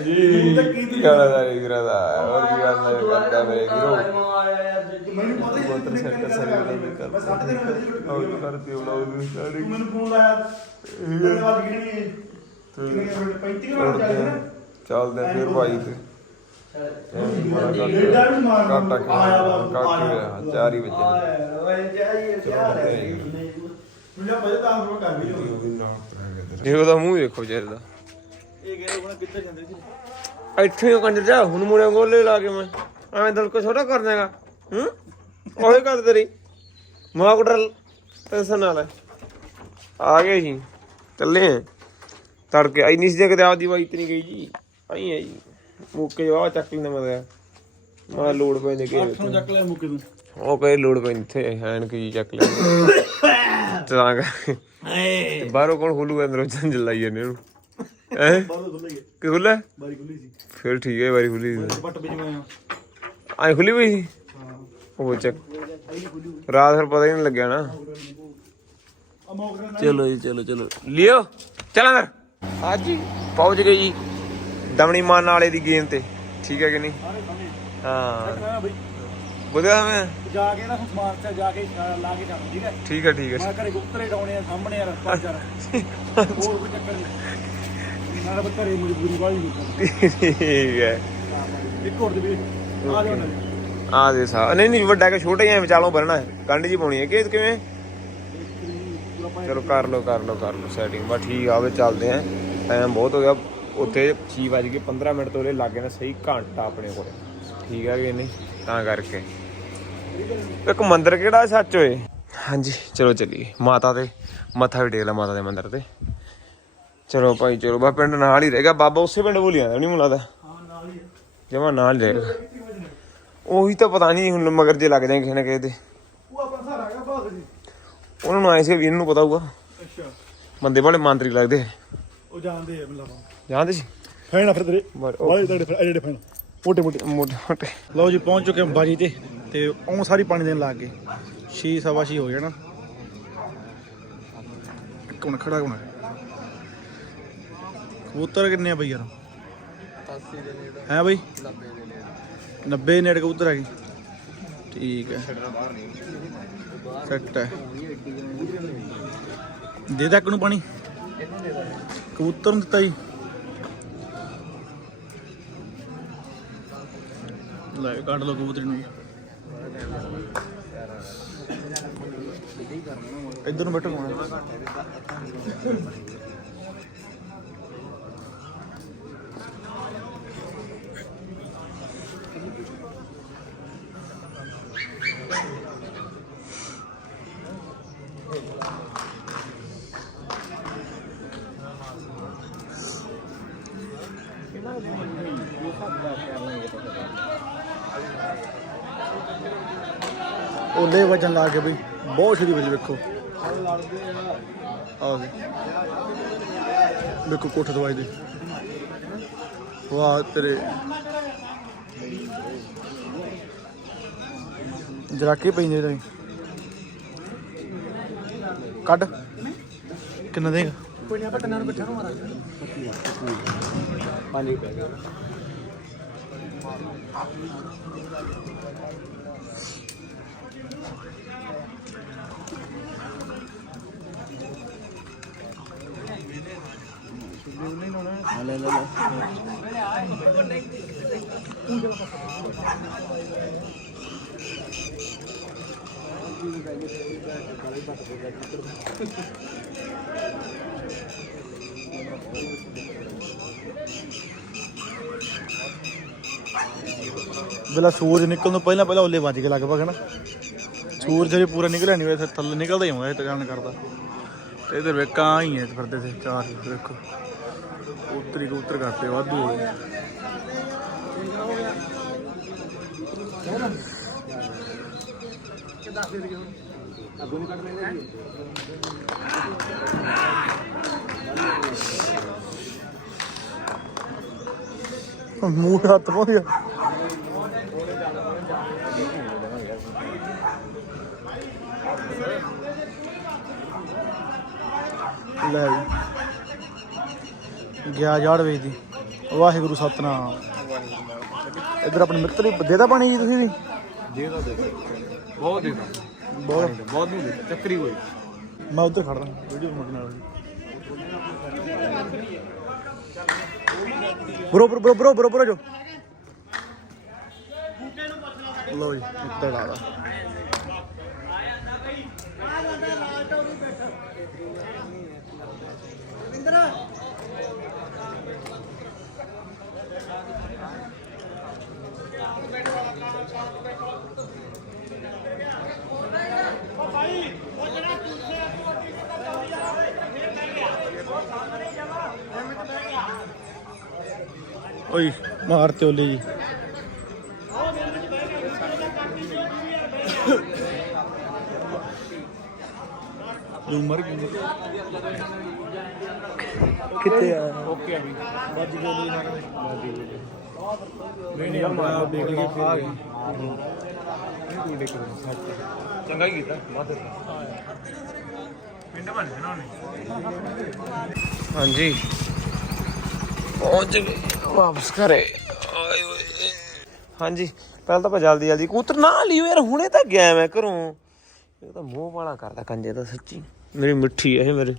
ਜੀ। ਕੀ ਕਾਲਾ ਦਾ ਵੀਰਾ ਦਾ ਹੋਰ ਕੀ ਗੱਲ ਹੈ? ਕਰਦਾ ਮੇਰੇ ਵੀਰੋ ਮੈਨੂੰ ਪਤਾ ਹੀ ਨਹੀਂ ਸੈੱਟ ਸਰ ਕਰ ਮੈਂ। ਸਾਡੇ ਦਿਨ ਵਿੱਚ ਆਉਟ ਕਰਤੀ ਵਲੌਗ ਸਟਾਰਟਿੰਗ ਮੈਨੂੰ ਫੋਨ ਲਾਇਆ ਤੇਰੇ ਬਾਅਦ ਗਿਣਨੀ ਹੈ ਕਿੰਨੇ ਮਿੰਟ? 35 ਮਿੰਟ ਚੱਲ ਕਰਦੇ ਗਏ ਆ ਨਾ। ਚੱਲਦੇ ਆ ਫਿਰ ਬਾਈ ਤੇ। ਆਇਆ ਆਇਆ। ਚਾਰ ਹੀ ਮੈਨੂੰ ਪਤਾ ਕਰ ਵੀ ਇਹ ਉਹਦਾ ਮੂੰਹ ਦੇਖੋ ਚਿਹਰੇ ਦਾ। ਗਏ ਕਿੱਥੇ ਜਾਂਦੇ ਸੀ? ਇੱਥੇ ਹੀ ਕੰਜਰ ਜਾ ਹੁਣ ਮੁੜਿਆ ਗੋਲੇ ਲਾ ਕੇ ਮੈਂ ਐਵੇਂ ਦਿਲ ਕੋ ਛੋਟਾ ਕਰ ਦੇਗਾ ਹੂੰ? ਉਹੀ ਕਰ ਤੇਰੀ। ਮਾਕਡਰ ਟੈਨਸ਼ਨ ਨਾ ਲੈ। ਆ ਗਏ ਜੀ ਚੱਲੇ ਆਂ। ਤੜਕੇ ਆਈ ਨਹੀਂ ਸੀ ਕਿਤੇ ਆਪਦੀ ਵਾਈ ਇਤਨੀ ਗਈ ਜੀ। ਆਈ ਹੈ ਜੀ ਮੁੱਕੇ ਜਵਾ ਚੱਕ ਲੈਂਦਾ ਮੈਂ ਮੈਂ ਲੋੜ ਪੈਂਦੇ ਕਿ ਅੱਠੋਂ ਚੱਕ ਲੈ ਮੁੱਕੇ ਤੂੰ। ਉਹ ਕਹੇ ਲੋੜ ਪੈਂਦੀ ਇੱਥੇ ਹੈਣ ਕੀ ਚੱਕ ਲੈ ਤਾਂ ਬਾਹਰੋਂ ਕੋਣ ਖੁੱਲੂਗਾ ਅੰਦਰੋਂ ਜੰਜਲ ਲਾਈ ਜਾਂਦੇ ਉਹਨੂੰ। ਹੈ? ਬਾਹਰ ਖੁੱਲੇ ਗਏ ਕਿ ਖੁੱਲਾ ਬਾਰੀ ਖੁੱਲੀ ਸੀ। ਫਿਰ ਠੀਕ ਹੈ ਵਾਰੀ ਖੁੱਲੀ ਸੀ। ਪੱਟ ਵਿੱਚ ਮੈਂ ਆਈ ਖੁੱਲੀ ਹੋਈ ਸੀ? ਹਾਂ। ਉਹ ਚੱਕ। ਰਾਤ ਫਿਰ ਪਤਾ ਹੀ ਨਹੀਂ ਲੱਗਿਆ ਨਾ। ਆ ਮੌਕਰਾ ਚਲੋ ਜੀ ਚਲੋ ਚਲੋ। ਲਿਓ ਚੱਲ ਅੰਦਰ ਅੱਜ ਹੀ ਪਹੁੰਚ ਗਏ ਜੀ ਦਮਣੀ ਮਾਨ ਵਾਲੇ ਦੀ ਗੇਮ ਤੇ। ਠੀਕ ਹੈ ਕਿ ਨਹੀਂ? ਸਾਰੇ ਸਾਹਮਣੇ ਹਾਂ। ਮੈਂ ਬਈ ਮੈਂ? ਜਾ ਕੇ ਨਾ ਸਮਾਨ ਤੇ ਜਾ ਕੇ ਅ, ਲਾ ਕੇ ਜਾਣਾ ਠੀਕ ਹੈ? ਠੀਕ ਹੈ ਠੀਕ ਹੈ। ਮੈਂ ਘਰੇ ਗੁੱਤਰੇ ਡਾਉਣੇ ਆ ਸਾਹਮਣੇ ਯਾਰ ਪੰਜ ਚਾਰ ਹੋਰ ਕੋਈ ਚੱਕਰ ਨਹੀਂ। ਨਾਲ ਬੱਕਰੇ ਮਜਬੂਰੀ ਵਾਲੀ ਨਹੀਂ ਠੀਕ ਹੈ। ਇੱਕ ਹੋਰ ਦੇ ਵੀ। ਆ ਜਾਓ ਨਾ। ਆ ਦੇ ਸਾ ਨਹੀਂ ਨਹੀਂ ਵੱਡਾ ਕਿ ਛੋਟਾ ਹੀ ਐ ਵਿਚਾਲੋਂ ਭਰਨਾ ਹੈ। ਗੰਢ ਜੀ ਪਾਉਣੀ ਹੈ। ਕਿ ਕਿਵੇਂ? ਚਲੋ ਕਰ ਲਓ ਕਰ ਲਓ ਕਰ ਲਓ ਸੈਟਿੰਗ ਬਸ ਠੀਕ ਆ ਵੇ ਚੱਲਦੇ ਆਂ। ਟਾਈਮ ਬਹੁਤ ਹੋ ਗਿਆ। ਉੱਥੇ 6 ਵਜ ਕੇ 15 ਮਿੰਟ ਤੋਂ ਲੱਗੇ ਨਾ ਸਹੀ ਘੰਟਾ ਆਪਣੇ ਕੋਲੇ। ਠੀਕ ਆ ਕਿ ਨਹੀਂ? ਤਾਂ ਕਰਕੇ। ਇੱਕ ਮੰਦਿਰ ਕਿਹੜਾ ਸੱਚ ਓਏ? ਹਾਂਜੀ ਚਲੋ ਚੱਲੀਏ। ਮਾਤਾ ਦੇ ਮੱਥਾ ਵੀ ਟੇਕ ਲਾ ਮਾਤਾ ਦੇ ਮੰਦਿਰ ਤੇ। ਚਲੋ ਭਾਈ ਚਲੋ। ਬਾ ਪਿੰਡ ਨਾਲ ਹੀ ਰਹੇਗਾ ਬਾਬਾ ਉਸੇ ਪਿੰਡ ਬੋਲੀ ਜਾਂਦਾ ਨਹੀਂ ਦਾ ਹਾਂ ਨਾਲ ਹੀ ਜਮਾ ਨਾਲ ਹੀ ਰਹੇਗਾ ਉਹੀ ਤਾਂ ਪਤਾ ਨਹੀਂ ਹੁਣ ਮਗਰ ਜੇ ਲੱਗ ਜਾਏ ਕਿਸੇ ਨਾ ਕਿਸੇ ਦੇ। ਉਹ ਆਪਣਾ ਸਾਰਾ ਹੈਗਾ ਬਾਦ ਜੀ। ਉਹਨਾਂ ਨੂੰ ਆਏ ਸੀ ਵੀ ਇਹਨੂੰ ਪਤਾ ਹੋਊਗਾ। ਅੱਛਾ। ਬੰਦੇ ਵਾਲੇ ਮੰਤਰੀ ਲੱਗਦੇ। ਉਹ ਜਾਣਦੇ ਆ ਸੀ? ਫੈਨ ਫਿਰ ਤੇਰੇ। ਬਾਈ ਤੁਹਾਡੇ ਫੈਨ ਜਿਹੜੇ ਫੈਨ। ਮੋਟੇ ਮੋਟੇ। ਮੋਟੇ ਮੋਟੇ। ਲਓ ਜੀ ਪਹੁੰਚ ਚੁੱਕੇ ਹਾਂ ਬਾਜੀ ਤੇ। ਤੇ ਉਹ ਸਾਰੀ ਪਾਣੀ ਦੇਣ ਲੱਗ ਗਏ। ਛੇ ਸਵਾ ਛੇ ਹੋ ਜਾਣਾ ਇੱਕ ਹੁਣ ਖੜਾ ਹੋਣਾ। ਕਬੂਤਰ ਕਿੰਨੇ ਆ ਬਈ ਯਾਰ? 80 ਦੇ ਨੇੜੇ। ਹੈ ਬਈ? 90 ਦੇ ਨੇੜੇ। ਕਬੂਤਰ ਹੈਗੇ। ਠੀਕ ਹੈ। ਸੈੱਟ ਹੈ। ਦੇ ਤੱਕ ਨੂੰ ਪਾਣੀ। ਕਬੂਤਰ ਨੂੰ ਦਿੱਤਾ ਜੀ। ਲੈ ਕੱਢ ਲਓ ਕਬੂਤਰ ਨੂੰ ਇੱਧਰ ਨੂੰ ਬੈਠੋ। ਕੋਣਾ ਓਲੇ ਵਜਨ ਲਾ ਕੇ ਬਈ ਬਹੁਤ ਛੇਤੀ ਵਜ ਵੇਖੋ। ਆਹ ਦੇ ਵੇਖੋ ਕੋਠੇ ਤੋਂ ਵੱਜਦੇ ਵਾਹ ਤੇਰੇ। ਜਰਾਕੇ ਪੈਂਦੇ ਤੇਰੇ। ਕੱਢ। ਕਿੰਨਾ ਦੇਗਾ? ਕੋਈ ਨਹੀਂ ਆਪਾਂ ਕੰਨਾਂ ਨੂੰ ਇਕੱਠਾ ਮਾਰਾਂਗੇ। ਪਾਣੀ ਪੈ ਗਿਆ ਲੈ ਲੈ ਲੈ ਵੇਲਾ ਸੂਰਜ ਨਿਕਲਣ ਤੋਂ ਪਹਿਲਾਂ ਪਹਿਲਾਂ ਓਲੇ ਵੱਜ ਕੇ ਲਗਭਗ ਨਾ ਸੂਰਜ ਜੇ ਪੂਰਾ ਨਿਕਲਿਆ ਨਹੀਂ ਵੈਸੇ ਥੱਲੇ ਨਿਕਲਦਾ ਹੀ ਹੁੰਦਾ ਇਹ ਟਿਕਾਣ ਕਰਦਾ। ਤੇ ਇਧਰ ਵੇਕਾਂ ਹੀ ਹੈ ਫਿਰਦੇ ਸੀ, ਚਾਰ ਵੇਖੋ ਉੱਤਰੀ ਉਤਰ ਕਰਤੇ ਵਾਧੂ ਹੋ ਗਏ। ਮੂੰਹ ਹੱਥ ਪਹੁੰਚ ਗਿਆ ਲੈ। ਗਿਆ ਜਾੜ ਵੇਚਦੀ ਵਾਹਿਗੁਰੂ ਸਤਨਾਮ ਇੱਧਰ ਆਪਣੇ ਮਿੱਤਰ ਹੀ ਦੇਦਾ ਪਾਣੀ ਜੀ ਤੁਸੀਂ ਵੀ ਦੇ ਦਾ ਦੇ ਬਹੁਤ ਦੇ ਬਹੁਤ ਬਹੁਤ ਨਹੀਂ ਦੇ ਚੱਕਰੀ ਹੋਈ ਮੈਂ ਉੱਧਰ ਖੜਦਾ ਵੀਡੀਓ ਮੋਡ ਨਾਲ ਬਰੋ ਬਰੋ ਬਰੋ ਬਰੋ ਬਰੋ ਬਰੋ ਜੋ ਲੋ ਜੀ ਇੱਧਰ ਲਾ ਦਾ ਓਏ ਮਾਰਤੇ ਓਲੇ ਜੀ ਉਹ ਮਰ ਗਈ। ਕਿੱਥੇ ਆ? ਓਕੇ ਅਭੀ ਵੱਜ ਗਏ ਓਲੇ ਨਾਲ। ਨਹੀਂ ਨਹੀਂ ਮਾਰ ਦੇਖ ਕੇ ਫਿਰ ਦੇਖ ਚੰਗਾ ਹੀ ਕੀਤਾ ਬਹੁਤ ਪਿੰਡ ਬਣ ਜਾਣਾ ਉਹਨੇ ਹਾਂਜੀ। ਪਹੁੰਚ ਗਏ। ਵਾਪਸ ਘਰੇ। ਆਏ ਓਏ ਹਾਂਜੀ, ਪਹਿਲਾਂ ਤਾਂ ਆਪਾਂ ਜਲਦੀ ਜਲਦੀ ਕਬੂਤਰ ਨਾ ਲਿਓ ਯਾਰ, ਹੁਣੇ ਤਾਂ ਗਿਆ ਮੈਂ ਘਰੋਂ। ਇਹ ਤਾਂ ਮੂੰਹ ਵਾਲਾ ਕਰਦਾ ਕੰਜੇ ਦਾ ਸੱਚੀ। ਮੇਰੀ ਮਿੱਠੀ ਹੈ ਇਹ ਮੇਰੇ।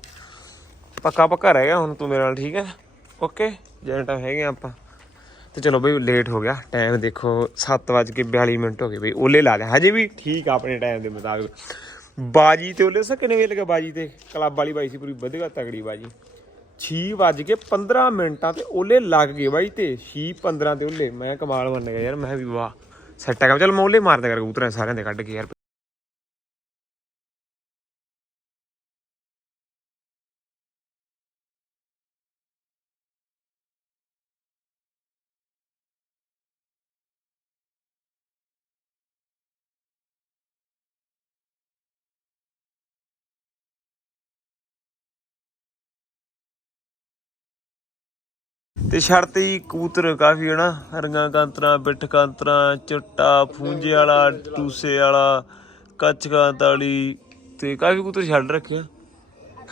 ਪੱਕਾ ਪੱਕਾ ਰਹਿ ਗਿਆ ਹੁਣ ਤੂੰ ਮੇਰੇ ਨਾਲ, ਠੀਕ ਹੈ? ਓਕੇ ਜਿੰਨਾ ਟਾਈਮ ਹੈਗੇ ਆ ਆਪਾਂ। ਤੇ ਚਲੋ ਬਈ ਲੇਟ ਹੋ ਗਿਆ। ਟਾਈਮ ਦੇਖੋ 7:42 ਮਿੰਟ ਹੋ ਗਏ ਬਈ, ਓਲੇ ਲਾ ਲਿਆ। ਹਜੇ ਵੀ ਠੀਕ ਆ ਆਪਣੇ ਟਾਈਮ ਦੇ ਮੁਤਾਬਿਕ। ਬਾਜੀ ਤੇ ਓਲੇ ਸਾ ਕਿੰਨੇ ਵੇ ਲੱਗਾ ਬਾਜੀ ਤੇ? ਕਲੱਬ ਵਾਲੀ ਬਾਈ ਸੀ ਪੂਰੀ, ਵਧੀਆ ਤਗੜੀ ਬਾਜੀ। 6 ਵੱਜ ਕੇ 15 ਮਿੰਟਾਂ ਤੇ ਓਲੇ ਲੱਗ ਗਏ ਬਾਈ ਤੇ। 6 15 ਤੇ ਓਲੇ। ਮੈਂ ਕਮਾਲ ਮੰਨ ਗਿਆ ਯਾਰ, ਮੈਂ ਵੀ ਵਾਹ। ਸੈੱਟ ਆ ਚਲ ਮੈਂ ਓਲੇ ਮਾਰਦਾ ਕਰ ਕਬੂਤਰਾਂ ਸਾਰਿਆਂ ਦੇ ਕੱਢ ਕੇ ਯਾਰ। ਤੇ ਛੱਡ ਤੇ ਜੀ ਕਬੂਤਰ ਕਾਫੀ ਹੈ ਨਾ, ਹਰੀਆਂ ਕਾਂਤਰਾਂ, ਬਿੱਠ ਕਾਂਤਰਾ, ਚਿੱਟਾ, ਫੂੰਜੇ ਵਾਲਾ, ਟੂਸੇ ਵਾਲਾ, ਕੱਚ ਕਾਂਤ ਵਾਲੀ ਤੇ ਕਾਫੀ ਕਬੂਤਰ ਛੱਡ ਰੱਖਿਆ